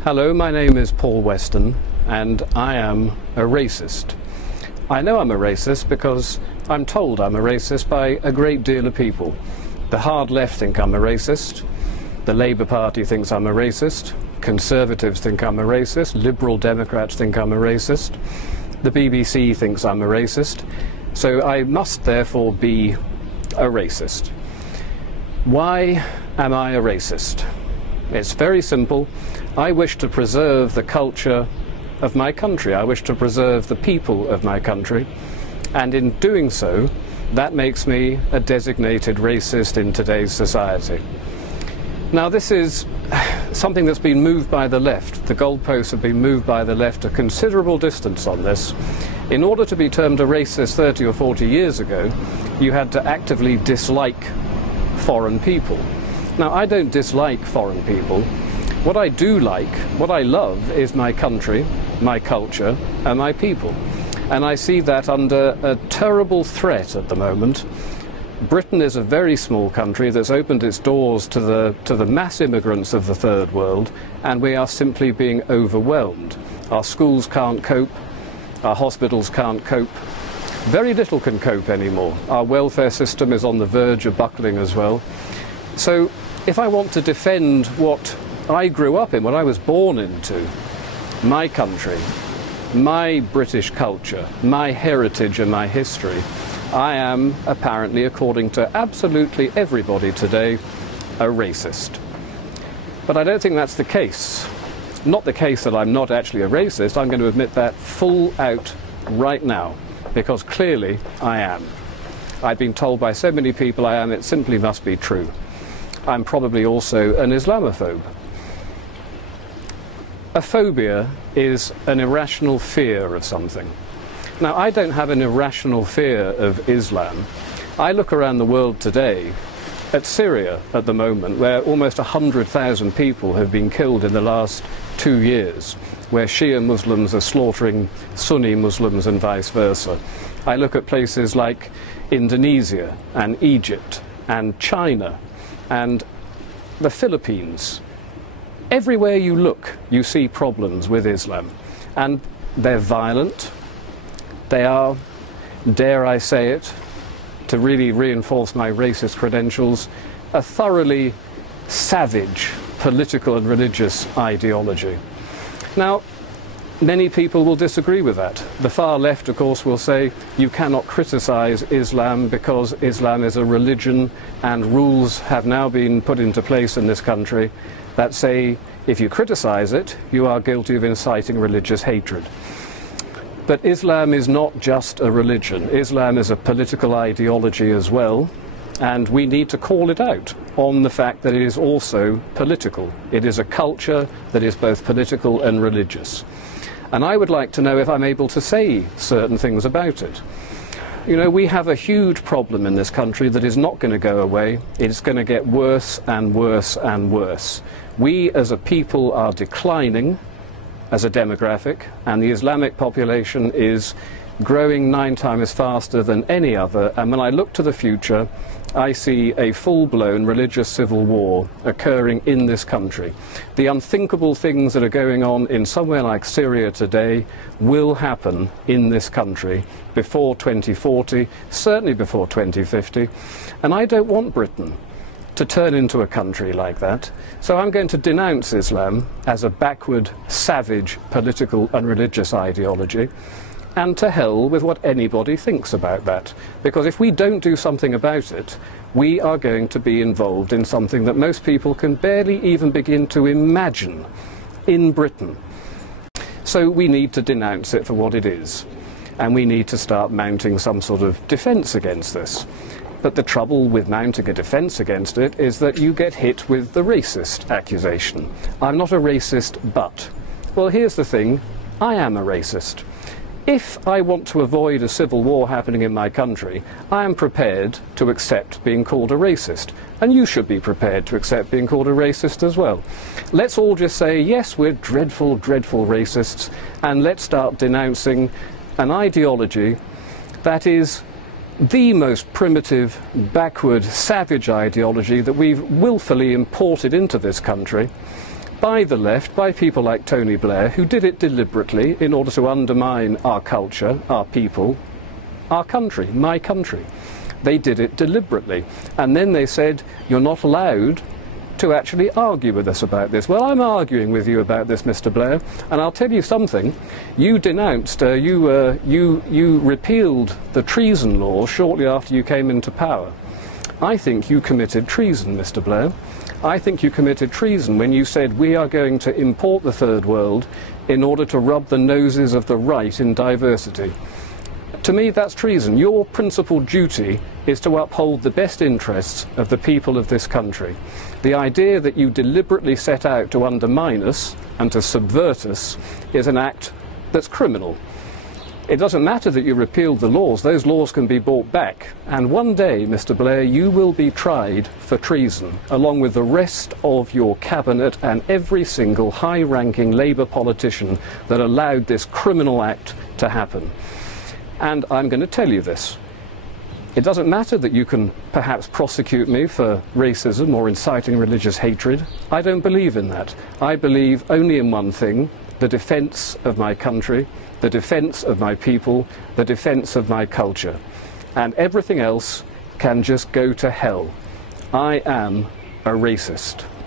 Hello, my name is Paul Weston, and I am a racist. I know I'm a racist because I'm told I'm a racist by a great deal of people. The hard left think I'm a racist, the Labour Party thinks I'm a racist, Conservatives think I'm a racist, Liberal Democrats think I'm a racist, the BBC thinks I'm a racist, so I must therefore be a racist. Why am I a racist? It's very simple. I wish to preserve the culture of my country. I wish to preserve the people of my country. And in doing so, that makes me a designated racist in today's society. Now, this is something that's been moved by the left. The goalposts have been moved by the left a considerable distance on this. In order to be termed a racist 30 or 40 years ago, you had to actively dislike foreign people. Now, I don't dislike foreign people. What I do like, what I love, is my country, my culture, and my people. And I see that under a terrible threat at the moment. Britain is a very small country that's opened its doors to the mass immigrants of the third world, and we are simply being overwhelmed. Our schools can't cope, our hospitals can't cope. Very little can cope anymore. Our welfare system is on the verge of buckling as well. So if I want to defend what I grew up in, what I was born into, my country, my British culture, my heritage and my history, I am apparently, according to absolutely everybody today, a racist. But I don't think that's the case. Not the case that I'm not actually a racist. I'm going to admit that full out right now, because clearly I am. I've been told by so many people I am, it simply must be true. I'm probably also an Islamophobe. A phobia is an irrational fear of something. Now, I don't have an irrational fear of Islam. I look around the world today at Syria at the moment, where almost 100,000 people have been killed in the last 2 years, where Shia Muslims are slaughtering Sunni Muslims and vice versa. I look at places like Indonesia and Egypt and China and the Philippines. Everywhere you look, you see problems with Islam. And they're violent. They are, dare I say it, to really reinforce my racist credentials, a thoroughly savage political and religious ideology. Now, many people will disagree with that. The far left, of course, will say you cannot criticize Islam because Islam is a religion, and rules have now been put into place in this country that say if you criticize it, you are guilty of inciting religious hatred. But Islam is not just a religion. Islam is a political ideology as well, and we need to call it out on the fact that it is also political. It is a culture that is both political and religious. And I would like to know if I'm able to say certain things about it. You know, we have a huge problem in this country that is not going to go away. It's going to get worse and worse and worse. We as a people are declining as a demographic, and the Islamic population is growing 9 times faster than any other. And when I look to the future, I see a full-blown religious civil war occurring in this country. The unthinkable things that are going on in somewhere like Syria today will happen in this country before 2040, certainly before 2050. And I don't want Britain to turn into a country like that. So I'm going to denounce Islam as a backward, savage political and religious ideology. And to hell with what anybody thinks about that. Because if we don't do something about it, we are going to be involved in something that most people can barely even begin to imagine in Britain. So we need to denounce it for what it is. And we need to start mounting some sort of defence against this. But the trouble with mounting a defence against it is that you get hit with the racist accusation. I'm not a racist, but. Well, here's the thing. I am a racist. If I want to avoid a civil war happening in my country, I am prepared to accept being called a racist. And you should be prepared to accept being called a racist as well. Let's all just say, yes, we're dreadful, dreadful racists, and let's start denouncing an ideology that is the most primitive, backward, savage ideology that we've willfully imported into this country. by the left, by people like Tony Blair, who did it deliberately in order to undermine our culture, our people, our country, my country. They did it deliberately. And then they said, you're not allowed to actually argue with us about this. Well, I'm arguing with you about this, Mr. Blair, and I'll tell you something. You denounced, you repealed the treason law shortly after you came into power. I think you committed treason, Mr. Blair. I think you committed treason when you said we are going to import the third world in order to rub the noses of the right in diversity. To me, that's treason. Your principal duty is to uphold the best interests of the people of this country. The idea that you deliberately set out to undermine us and to subvert us is an act that's criminal. It doesn't matter that you repealed the laws. Those laws can be brought back. And one day, Mr. Blair, you will be tried for treason, along with the rest of your cabinet and every single high-ranking Labour politician that allowed this criminal act to happen. And I'm going to tell you this. It doesn't matter that you can perhaps prosecute me for racism or inciting religious hatred. I don't believe in that. I believe only in one thing: the defence of my country, the defence of my people, the defence of my culture. And everything else can just go to hell. I am a racist.